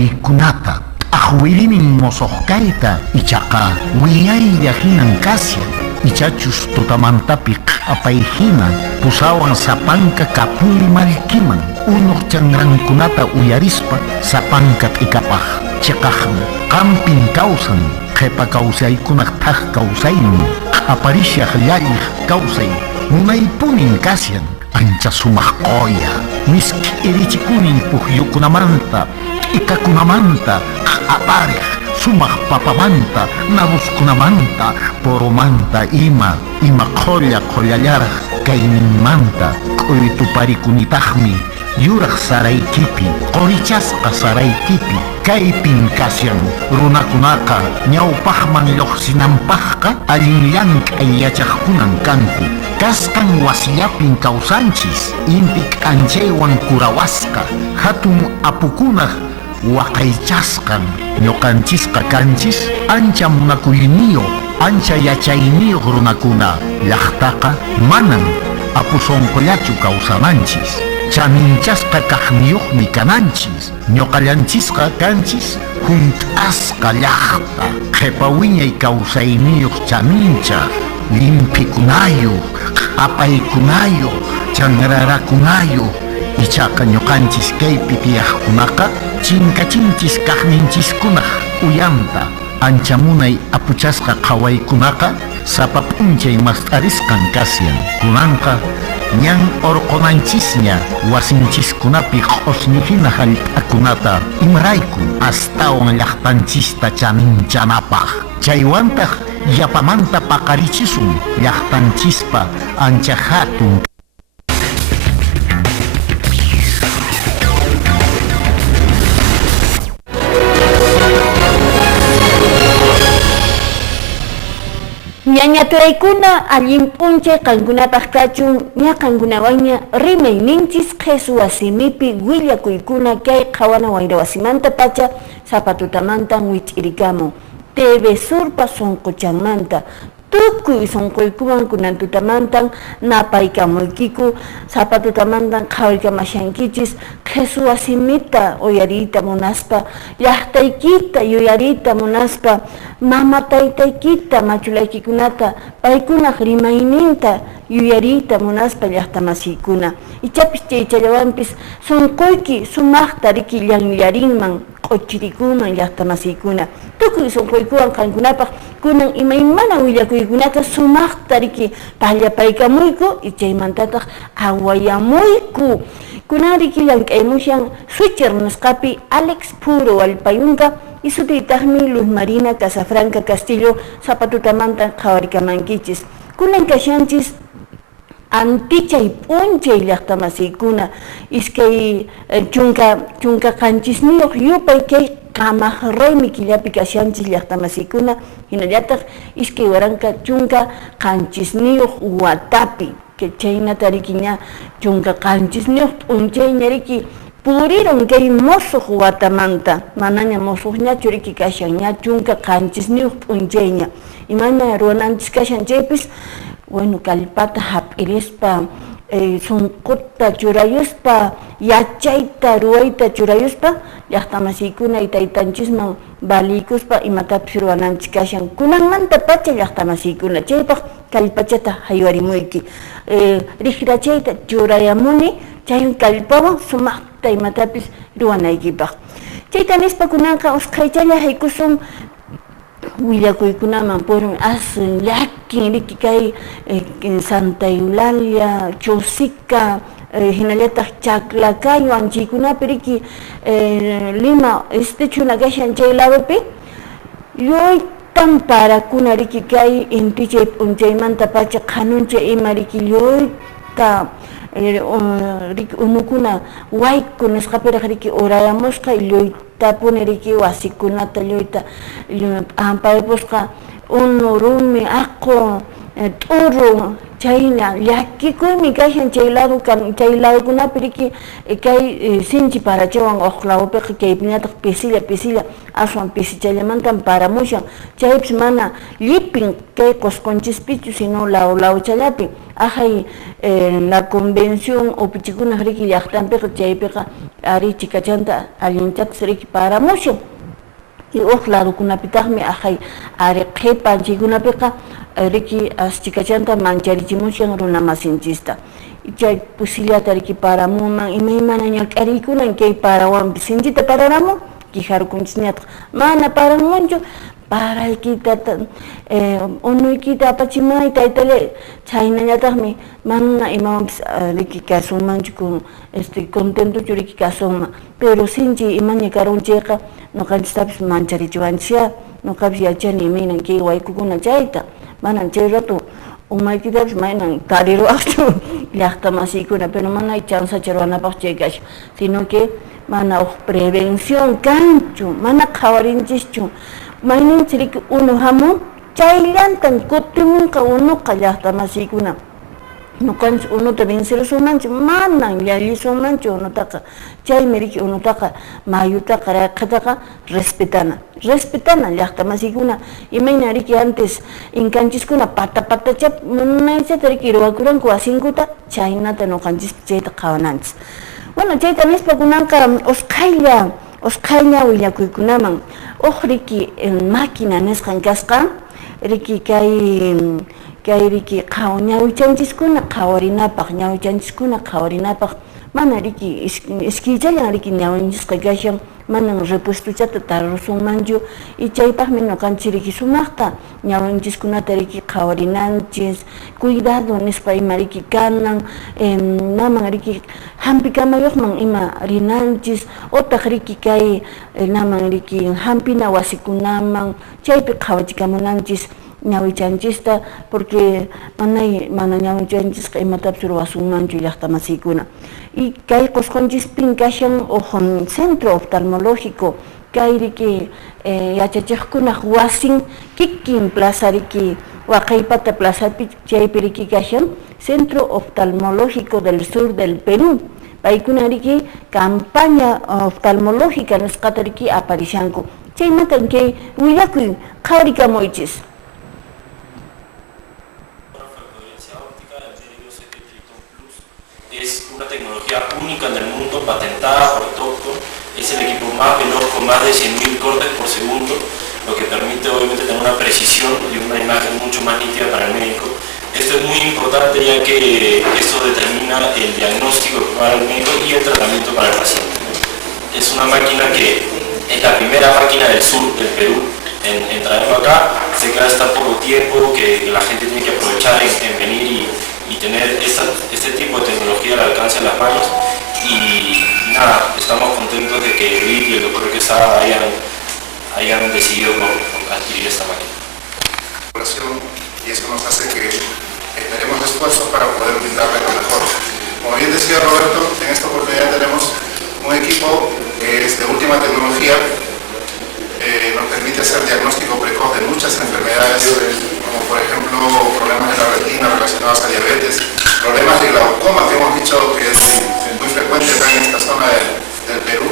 Ikunata ahuirinin mosohkaita ichaqa willaya hinan kasyan ichachus tutamantapi q'apayhina pusawan sapanka kapuli malkiman unuq chanrankunata uyarispa sapanka t'ikapaq chiqaqmi qampin kawsan qhipa kawsaykunaq thaq kawsaymi q'aparishaq llalliq kawsay munaypunin kasyan ancha sumaq qoya miski irichikunin pukyukunamanta ikakunamanta q'apariq sumaq papamanta naruskunamanta poromanta ima qollallaraq kayninmanta q'uytuparikunitaqmi yuraq saraykipi qorichasqa saraykipi kaypin kasyan runakunaqa ñawpaqman lluqsinanpaqqa allin llank'ay yachaqkunan kanku kasqan wasiyapin kawsanchis inti k'anchaywan kurawasqa hatun apukunaq waqaychasqan ñuqanchisqa kanchis ancha munakuyniyo ancha yachayniyuq runakuna llaqtaqa manan apusonqollachu kawsamanchis chaninchasqa kaqniyuqmi kananchis ñuqallanchisqa kanchis hunt'asqa llaqta qhipa wiñay kawsayniyuq chaninchaq limpikunayuq q'apaykunayuq chanrarakunayuq ichaqa ñuqanchis kaypi tiyaqkunaqa chinkachinchis kaqninchikkunaq uyanta ancha munay apuchasqa qhawaykunaqa sapa p'unchay mast'arisqan kasyan kunanqa ñan orqonanchisña wasinchikkunapi q'usñihina hallp'akunata imarayku astawan llaqtanchista chaninchanapaq chaywantaq yapamanta paqarichisun llaqtanchispa ancha hatun Ñañaturaykuna allin p'unchay qankunapaq kachun ña qankunawanña rimayninchis qhisu wasimipi willakuykuna kay qhawana wayra wasimanta pacha sapa tutamantan wich'irikamun TV Surpa sunquchanmanta tukuy sunquykuman kunan tutamantan napaykamuykiku sapa tutamantan qhawarikamashankichis qhisu wasimita uyariyta munaspa llaqtaykita yuyariyta munaspa mama taytaykita machulaykikunata paykunaq rimayninta yuyariyta munaspa llaqtamasiykuna ichapis chaychallawanpis sunquyki sumaqta riki llanllarinman q'uchirikuman llaqtamasiykuna tukuy sunquykuwan qankunapaq kunan imaymana willakuykunata sumaqta riki pallapaykamuyku y chaymantataq awayamuyku kunan riki llank'aymushan Switcher nisqapi Alex Puro Walpayunqa y sutiytaqmi Luz Marina Casafranca Castillo sapa tutamantan qhawarikamankichis kunan kashanchis antichay p'unchay llaqtamasiykuna iskay chunka qanchisniyuq yupay kay qamaq raymi killapi kashanchis llaqtamasiykuna hinallataq iskay waranqa chunka qanchisniyuq watapi chaynata riki ña chunka qanchisniyuq p'unchayña riki puriron kay musuq watamanta manaña musuqñachu riki kashan ña chunka qanchisniyuq p'unchayña imaña ruwananchis kashan chaypis bueno kallpata hap'irispa sunquta churayuspa yachayta ruwayta churayuspa llaqtamasiykuna taytanchisman valiykuspa imatapis ruwananchis kashan kunanmanta pacha llaqtamasiykuna chaypaq kallpachata haywarimuyki riqrachayta churayamuni chay kallpawan sumaqta imatapis ruwanaykipaq chayta nispa kunanqa usqhaychalla haykusun willakuykunaman purun asun llakin riki kay Santa Eulalia, Chosica, hinallataq Chaclacayo anchaykunapi riki Lima chuna kashan chay ladopi lluytan parakuna riki kay intichay p'unchaymanta pacha qhanunchay ima riki lluyta riki unukuna wayku nisqapiraq riki urayamusqa lluytapuni riki wasikunata lluyta ampaypusqa rumi, ako, turu, chayna, llakikuymi kashan chay lado kunapiriki kay sinchi para chawan oqlawpiqa kaypiñataq pisilla aswan pisichallamantan paramushan chaypis mana llipin kay qusqunchispichu sino law challapi ajay la convención upichikunaq riki llaqtanpiqa chaypiqa ari chikachanta allinchatas riki paramushan y lado kunapitaqmi ajay ari qhipanchaykunapiqa riki chikachanta mancharichimushan runa masinchista chay pusillata riki paramuman imaymana ñak'ariykunan kay parawanpi sinchita pararamun kijarkunchis ñataq mana paramunchu paraykita unuykita apachimay taytale chaynañataqmi mana imawanpis riki kasunmanchu contentochu riki kasunman pero sinchi imaña karunchayqa nuqanchistapis mancharichiwanchikya nuqapis yachani imaynan kay waykukuna chayta manan chay rato umaykitapis maynan tariruwaqchu llaqta masiykuna pero mana chance ruwanapaq chay kashan sino que mana prevención kanchu mana qhawarinchikchu mayninchik riki unu hamun chayllantan kutimunqa unuqa llaqta masiykuna nuqanchik unuta vencersunmanchik manan llallisunmanchu unutaqa chaymi riki unutaqa mayutaqa rayqataqa respetana llaqta masiykuna imayna riki antes inkanchiskuna patachap munaysata riki ruwakuranku wasinkuta chaynata nuqanchis chayta qhawananchis bueno chayta nispakunanqa usqhaylla willakuykunaman riki máquina nisqan kasqa riki kay riki ñawichanchiskuna qhawarinapaq mana riki iskillallan riki ñawinchisqa kashan manan repuestuchata tarusunmanchu y chaypaqmi nuqanchik riki sumaqta ñawinchiskunata riki qhawarinanchis cuidado nispa ima riki kanan naman riki hampi kamayuqman ima rinanchis utaq riki kay naman riki hampina wasikunaman chaypi qhawachikamunanchis ñawichanchista porque mana ñawichanchisqa imatapis ruwasunmanchu llaqta masiykuna y kay qusqunchispin kashan centro oftalmológico kay riki yachachiqkunaq wasin kikin plaza riki Waqaypata plazapi chaypi riki kashan Centro Oftalmológico del Sur del Perú paykuna riki campaña oftalmológica nisqata riki aparishanku chaymanta kay willakuy qhawarikamunchis. Es una tecnología única en el mundo, patentada por Topcon. Es el equipo más veloz con más de 100.000 cortes por segundo, lo que permite obviamente tener una precisión y una imagen mucho más nítida para el médico. Esto es muy importante ya que esto determina el diagnóstico para el médico y el tratamiento para el paciente. Es una máquina que es la primera máquina del sur del Perú en traerlo acá. Sé que hasta poco tiempo, que la gente tiene que aprovechar en venir y tener este tipo de tecnología al alcance de las manos y nada, estamos contentos de que Rick y el doctor Quesada hayan decidido adquirir esta máquina. Y eso nos hace que esperemos esfuerzos para poder brindarle lo mejor. Como bien decía Roberto, en esta oportunidad tenemos un equipo que es de última tecnología, nos permite hacer diagnóstico precoz de muchas enfermedades, como por ejemplo problemas de la retina relacionados a diabetes, problemas de glaucoma que hemos dicho que es muy frecuente acá en esta zona del Perú.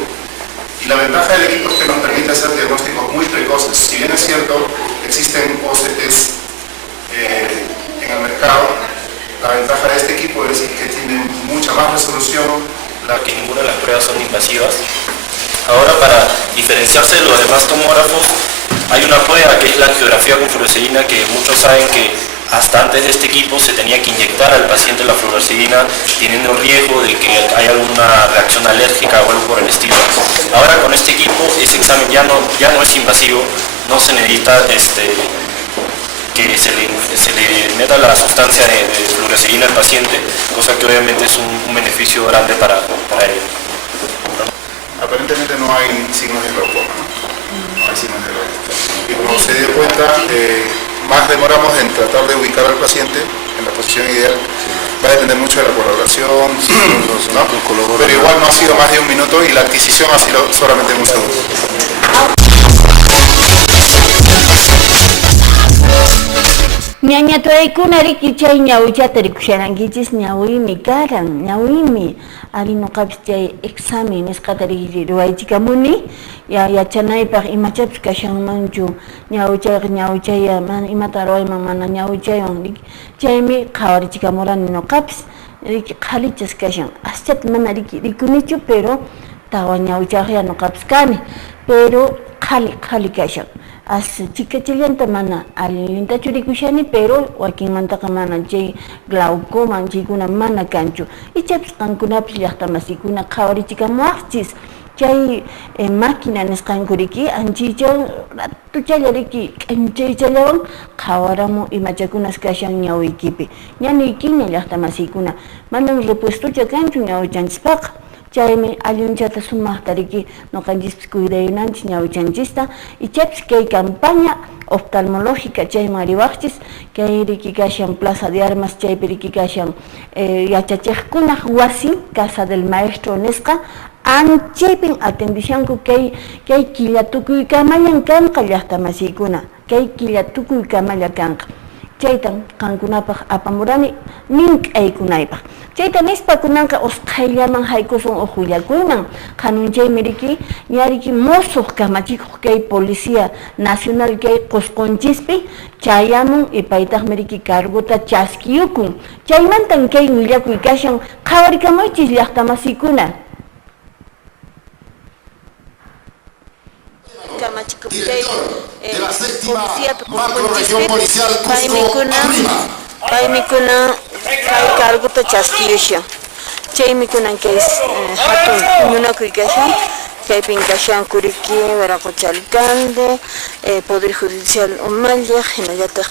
Y la ventaja del equipo es que nos permite hacer diagnósticos muy precoces. Si bien es cierto, existen OCTs en el mercado, la ventaja de este equipo es que tiene mucha más resolución. Que ninguna de las pruebas son invasivas. Ahora, para diferenciarse de los demás tomógrafos, hay una prueba que es la angiografía con fluoresceína, que muchos saben que hasta antes de este equipo se tenía que inyectar al paciente la fluoresceína teniendo riesgo de que haya alguna reacción alérgica o algo por el estilo. Ahora con este equipo ese examen ya no es invasivo, no se necesita que se le meta la sustancia de fluoresceína al paciente, cosa que obviamente es un beneficio grande para él. Aparentemente no hay signos de glaucoma, no hay signos de glaucoma. Y como se dio cuenta, más demoramos en tratar de ubicar al paciente en la posición ideal. Va a depender mucho de la coloración, ¿no? Pero igual no ha sido más de un minuto y la adquisición ha sido solamente un segundo. Ñañatoykuna riki chay ñawillata rikusharankichis ñawiymi karan, ñawiymi ari nuqapis chay examen nisqata ruwaychikamuni yachanaypaq imachapis kashanmanchu ñawichay imata ruwayman mana ñawichaywan chaymi qhawarichikamurani nuqapis riki qhalichas kashan aschata mana rikunichu pero tawa ñawichaqya nuqapis kani pero qhali kashan chikachillanta mana allintachu rikushani pero wakinmantaqa mana chay glaucoma chaykuna mana kanchu ichapis qankunapis llaqta masiykuna qhawarichikamuwaqchis chay máquina nisqanku riki anchiychaw ratuchalla riki k'anchaychallawan qhawaramun imachakunas kashan ñawiykipi ñaniykiña llaqta masiykuna manan repuestocha kanchu ñawichanchikpaqa chaymi allunchata sumaqta riki nuqanchispis cuidayunanchis ñawichanchista ichapis kay campaña oftalmológica chayman riwaqchis kay riki kashan Plaza de Armas chaypi riki kashan yachachiqkunaq wasi Casa del Maestro nisqa anchaypin atendishanku kay killa tukuykamallan kanqa llaqta masiykuna kay killa tukuykamalla kanqa chaytan qankunapaq apamurani nink'aykunaypaq chayta nispa kunanqa usqhayllaman haykusun uqillakuyman qanunchaymi riki ñariki musuq kamachikuq kay Policía Nacional kay Qusqunchikpi chayamun paytaqmi riki cargota chaskiyukun chaymantan kay willakuy kashan qhawarikamunchis llaqta masiykuna de la séptima macrorregión policial Cusco arriba. Paymikuna cargota chaskiyusha chaymikunan kay hatun ñunakuy kashan kaypin kashan kuriki Waraqucha alcalde Poder Judicial umalla hinallataq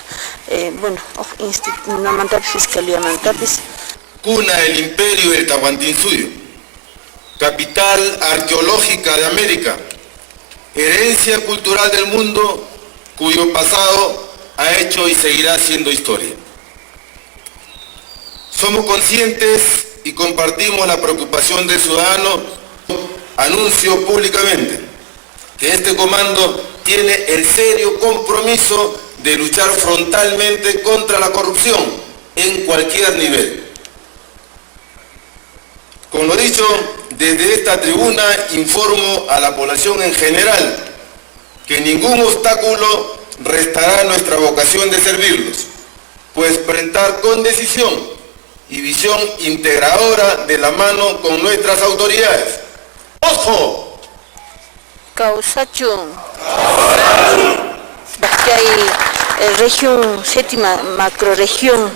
bueno institucionamantapis fiscaliamantapis Cuna del Imperio del Tahuantinsuyo, capital arqueológica de América, herencia cultural del mundo cuyo pasado ha hecho y seguirá siendo historia. Somos conscientes y compartimos la preocupación del ciudadano. Anuncio públicamente que este comando tiene el serio compromiso de luchar frontalmente contra la corrupción en cualquier nivel. Con lo dicho, desde esta tribuna informo a la población en general que ningún obstáculo restará nuestra vocación de servirlos, pues enfrentar con decisión y visión integradora de la mano con nuestras autoridades. ¡Ojo! Causachun. Región, séptima macroregión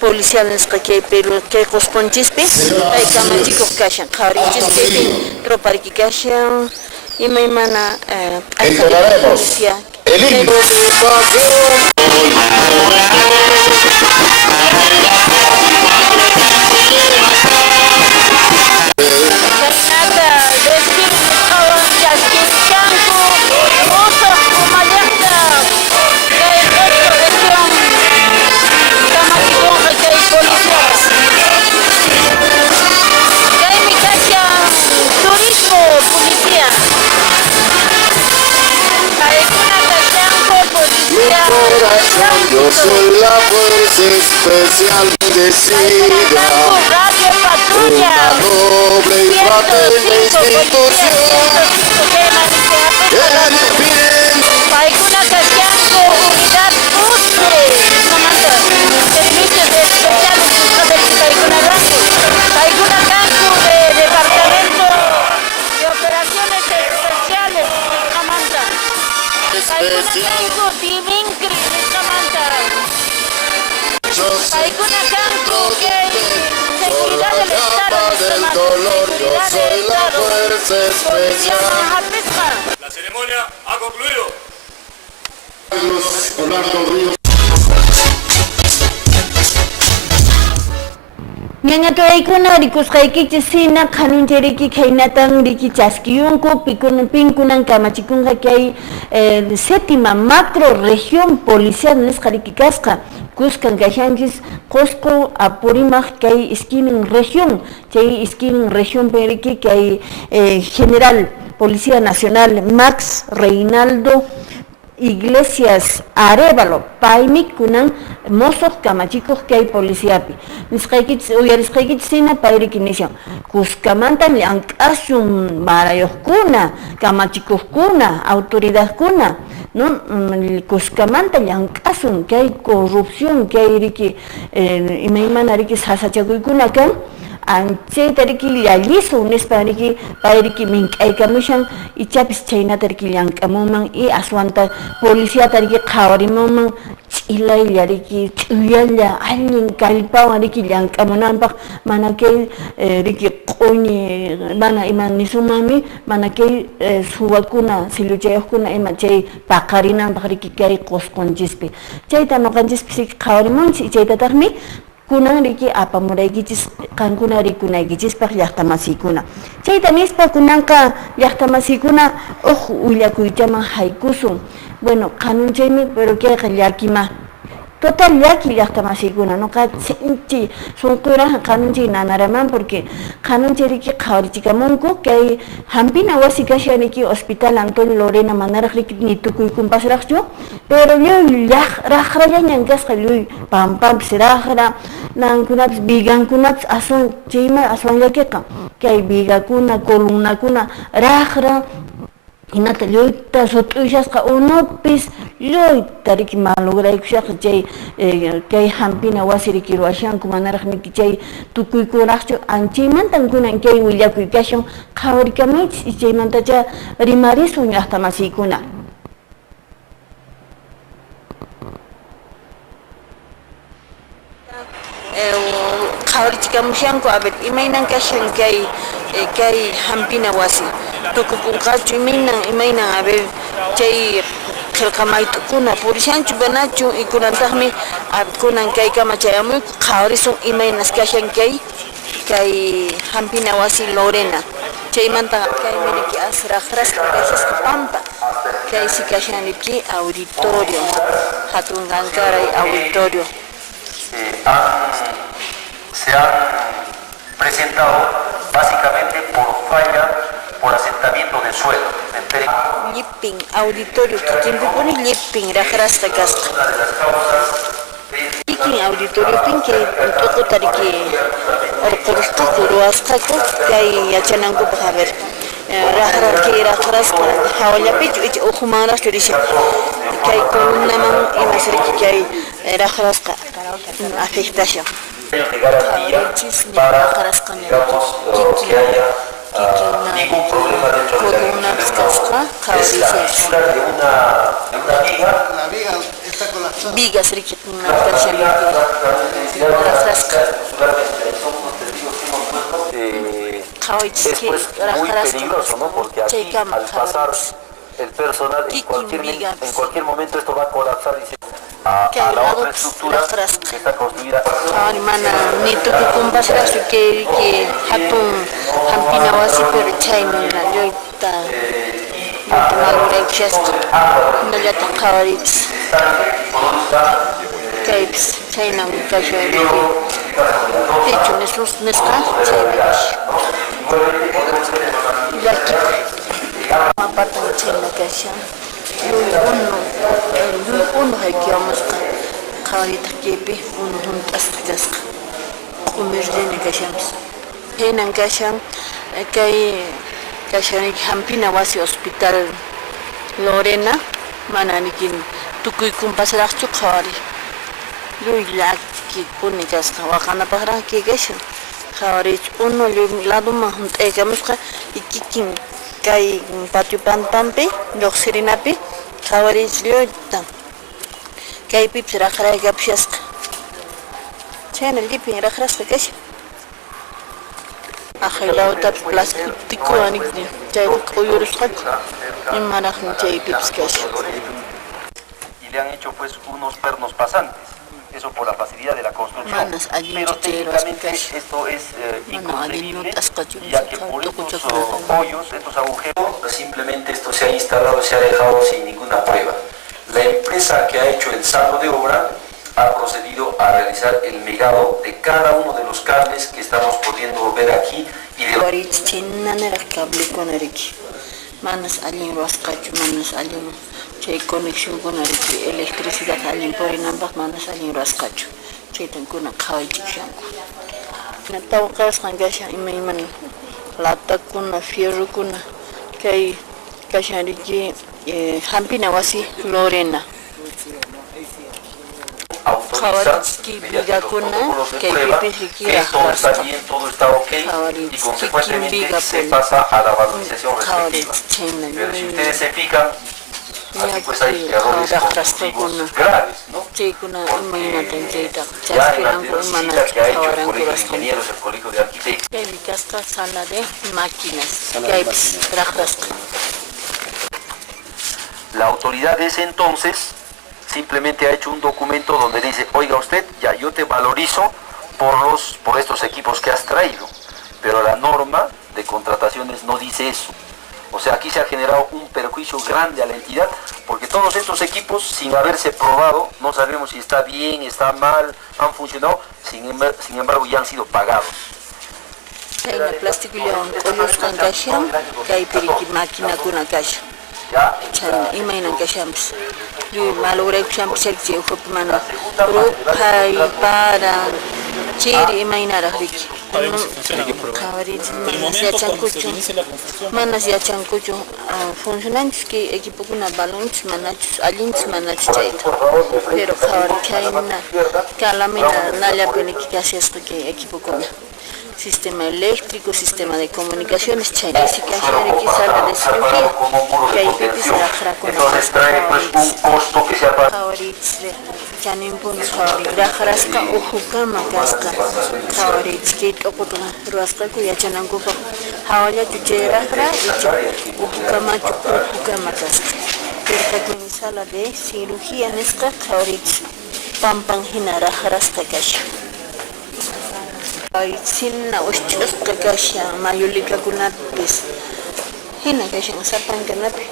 policial nisqakay Perú kay Qusqunchikpi kay kamachikuq kashan qhawarinchispi tropariki kashan imaymana policía el himno yo soy la fuerza especial bendecida, una noble y fraterna institución que defiende Paikuna Kasyanko, unidad USPRE, servicios especiales del Paikuna Blanco, Paikuna Cancu de Departamento de Operaciones Especiales, Samantha, Paikuna Cancu, Timincri, Samantha, Paikuna Cancu, Seguridad del Estado, yo soy la fuerza especial. La ceremonia ha concluido. Ñañatoykuna rikusqaykichis hina qhanunchay riki khaynatan riki chaskiyunku pinkunan kamachikunqa kay séptima macro región policial nisqa riki kasqa Cuscan kashanchis Qusqu Apurimaq kay isquinin región chay isquinin región riki kay general Policía Nacional Max Reinaldo Iglesias Arevalo, Paimi kunan mozos kamachikos que hay policiapi. Nisqaykich uyarisqaykich sina pairikinishan. Kuskamanta llank'asun barayuqkuna, kamachikuqkuna, autoridadkuna, no kuskamanta llank'asun que hay corrupción, que hay riki imaymana riki sasachakuykuna kan. Anchayta riki llalisu nispa riki payriki mink'aykamushan ichapis chaynata riki llank'amuman y aswanta policíata riki qhawarimunman ch'ilaylla riki ch'uyalla allin kallpawan riki llank'amunanpaq mana kay riki q'uñi mana ima nisumami mana kay suwakuna siluchayuqkuna ima chay paqarinanpaq riki kay qusqunchikpi chayta nuqanchikpis riki qhawarimunchik y chaytataqmi kunan riki apamuraykichis qankuna rikunaykichispaq llaqtamasiykuna chayta nispa kunanqa llaqtamasiykuna willakuychaman haykusun bueno qanunchaymi pero kayqa llakima total llaki llaqtamasiykuna nuqa sinchi sunquraqa qanunchay nanaraman porque qanunchay riki qhawarichikamunku kay hampina wasi kasha riki hospital Antonio Lorena manaraq riki ni tukuykunpasraqchu pero lluy raqrallañan kasqa lluy pampampis raqra nankunapis vigankunapis aswan chayma aswan llakiqa kay vigakuna columnakuna raqra hinata lluyta sut'ushasqa unupis lluyta riki malograykushaqa chay kay hampina wasi riki ruwashanku manaraq niki chay tukuykuraqchu anchaymantan kunan kay willakuy kashan qhawarikamunchis y chaymantacha rimarisun llaqtamasiykuna qhawarichikamushanku a ver imaynan kashan kay hampina wasi tukukunqachu imaynan a ver chay qillqamaytukuna purishanchu manachu y kunantaqmi kunan kay kamachayamuyku qhawarisun imaynas kashan kay hampina wasi Lorena chaymanta kaymi riki asraqrasqa kashasqa pampa kaysi kashan riki auditorio hatun Llankaray auditorio se han presentado básicamente por falla, por asentamiento de suelo. Llipin auditorio kikinpipuni llipin raqrasqa kasqa kikin auditorio pinki tuquta riki urqurusqaku ruwasqaku kay yachanankupaq a ver raqrasqa hawallapichu icha uhumanraqchu risha kay columnaman imas riki kay raqrasqa afectación Para que haya ningún problema dentro de la La viga está colapsada. Vigas riki raqrasqa es pues muy peligroso, ¿no? Porque aquí al pasar el personal en cualquier momento esto va a colapsar y a la otra estructura que está construida. Mana ni tukukunpasraqchu kay hatun hampina wasi pero chaymana lluyta malograykushasqa hinallata qhawaripis kaypis chaynan kasha riki techo nisqa chaymi llakikun mapatan chayna kasha lluy unu haykiyamusqa qhawarita kaypi unu hunt'asqa kasqa q'umirdini kashanpis chaynan kashan kay kashan hampina wasi hospital Lorena mana nikin tukuykunpasraqchu qhawari lluy llakikuni kasqa waqanapaqraq kashan qhawarich unu lluy ladoman hunt'aykamusqa y kikin kay patio pampi lluqsirinapi qhawarich lluyta kaypipis raqraykapishasqa chayna llipin raqrasqa kashan aqilautapis plastikuwan chayta q'uyurisqaku imaraqmi chaypipis kashan y le han hecho pues unos pernos pasantes. Eso por la facilidad de la construcción. Pero técnicamente esto es inconcebible, ya que por estos hoyos, estos agujeros, simplemente esto se ha instalado, se ha dejado sin ninguna prueba. La empresa que ha hecho el saldo de obra ha procedido a realizar el megado de cada uno de los cables que estamos pudiendo ver aquí y de manas allin ruasqachu, manas allin chay conexión kunariki electricidad allin purinanpaq manas allin ruasqachu. Chaytan kuna qhawaychikyanku. Tawqasqan kashan imayman latakuna, fierrokuna kay kashanriki hampina wasi Lorena. Autoriza mediante protocolos de prueba que todo está bien, todo está ok y consecuentemente se pasa a la valorización respectiva. Pero si ustedes se fijan, aquí pues hay errores constructivos graves, ¿no? Porque ya en la anterior visita que ha hecho el Colegio de Ingenieros, el Colegio de Arquitectos, sala de máquinas, la autoridad de ese entonces simplemente ha hecho un documento donde dice, oiga usted, ya yo te valorizo por estos equipos que has traído, pero la norma de contrataciones no dice eso. O sea, aquí se ha generado un perjuicio grande a la entidad, porque todos estos equipos, sin haberse probado, no sabemos si está bien, está mal, han funcionado, sin embargo ya han sido pagados. Hay una plástico y con caja, que hay máquina con una caja. Imagina que shams, yo malogré que shams el tío fue mana, rupai para chiri imagina la rica. Manas ya chancucho funcionantes que equipo con balones manachos alins manachos pero ahora que hay una calamina nalla que hace esto que equipo con sistema eléctrico, sistema de comunicaciones, entonces trae pues un costo que se apaga. Sala de cirugía en esta pampan hinara Sinna ushchus kakasha mayulika kunapis hina kashan sapan kanapi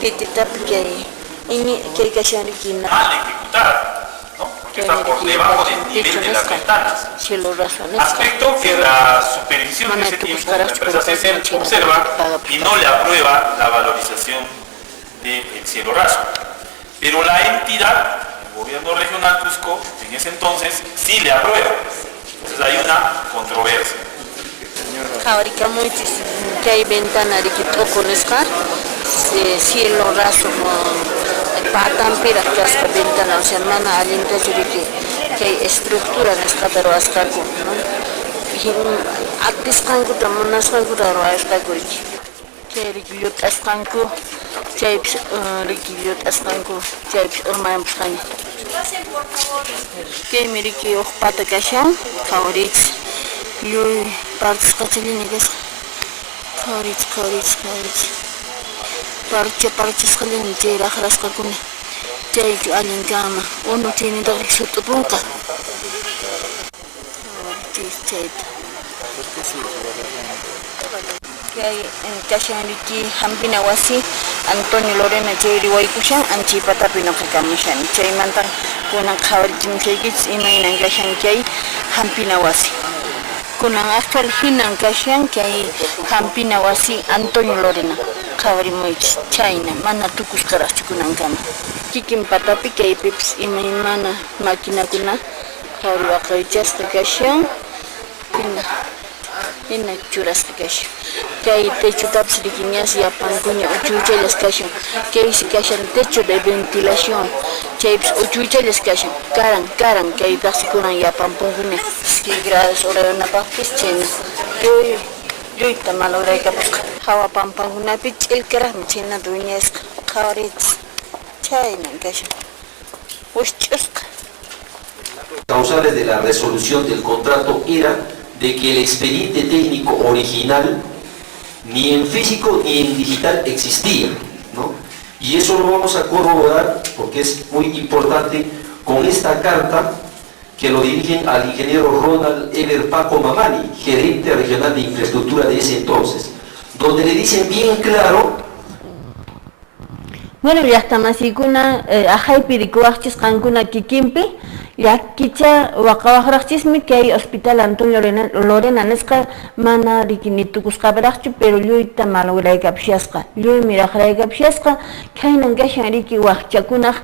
tititap kay ini kay kasharikina mal ejecutada, ¿no? Porque está por debajo del nivel de las ventanas. Aspecto que la supervisión de ese tiempo la empresa CESER observa y no le aprueba la valorización del cielo raso. Pero la entidad, el gobierno regional Cusco, en ese entonces sí le aprueba. Entonces hay una controversia. Ahorita que hay ventana de que toco cielo raso patan pira casca ventana o sea mana alinta que hay estructura en esta pero hasta con actis kanku tamunas kanku daro hasta con que riquillo taskanku que riquillo taskanku que urman psani que mire que os pata kashan favorits yo partes catalina que favorits parches kalin tira khras kakun jay alin gama uno tiene da rixot punta que hay en Kashaniki Hampina Wasi Antonio Lorena Jerry Waikushan Anchi Patapino Kamishan Chay Mantan Kunan Kawarjim Kegits Imainan Kashan Kay Hampina Wasi Kunan actual Hinan Kashan Kay Hampina Wasi Antonio Lorena Kawarimoich China Mana Tukus Karachukunan Kama Kikim Patapi Kay Pips Imaimana Makina Kuna Kawakaichas Kashan Hina churas Kashan Kay techo taps riquiñas y apancuña uchucha les cashan kay si cashan techo de ventilación chips uchucha les cashan karan kay basikunan y apancuña que grados hora una papis chena yo ita malora kapus hawa pampancuña pich el karam chena duñes kawarits chayna cashan uchuska Causales de la resolución del contrato era de que el expediente técnico original ni en físico ni en digital existía, ¿no? Y eso lo vamos a corroborar porque es muy importante con esta carta que lo dirigen al ingeniero Ronald Eber Paco Mamani, gerente regional de infraestructura de ese entonces, donde le dicen bien claro. Bueno, ya está más y kuna ajay pirikuachis kankuna kikimpi Ya kicha waqawaqraqchismi kay hospital Antonio Lorena nisqa mana rikinitukusqaparaqchu pero lluyta malwiraykapishasqa lluymi raqraykapishasqa khaynan kashan riki waqchakunaq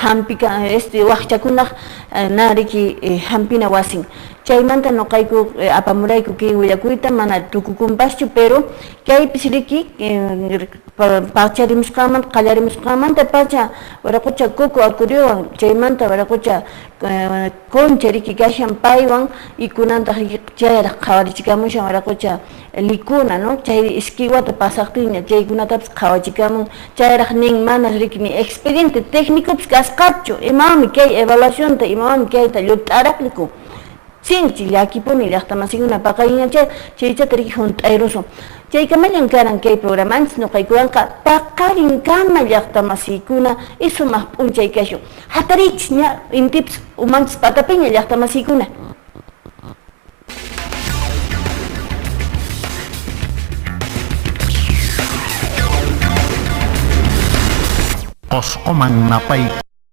hampika waqchakunaq na riki hampina wasin chaymanta nuqayku apamurayku kay willakuyta mana tukukumpaschu pero kaypis riki pacharimusqamanta qallarimusqamanta pacha waraqucha kuku akuriwan chaymanta waraqucha concha riki kashan paywan ikunanta chayraq qhawarichikamushan waraqucha likuna no chay iskiwata pasaqtiña chaykunatapas qhawachikamun chayraq nin manas riki ni expediente técnicopis kasqachu imami kay evaluacionta imami kayta llut'araqliku sinchi llakipuni llaqtamasikuna paqariñacha chaychata riki hunt'ayrusun chaykamallan karan kay programanchis nuqaykuwanqa paqarinkama llaqtamasikuna isumaq p'unchay kashun hatarichis ña intipas umanchis patapiña llaqtamasikuna Qosqoman napay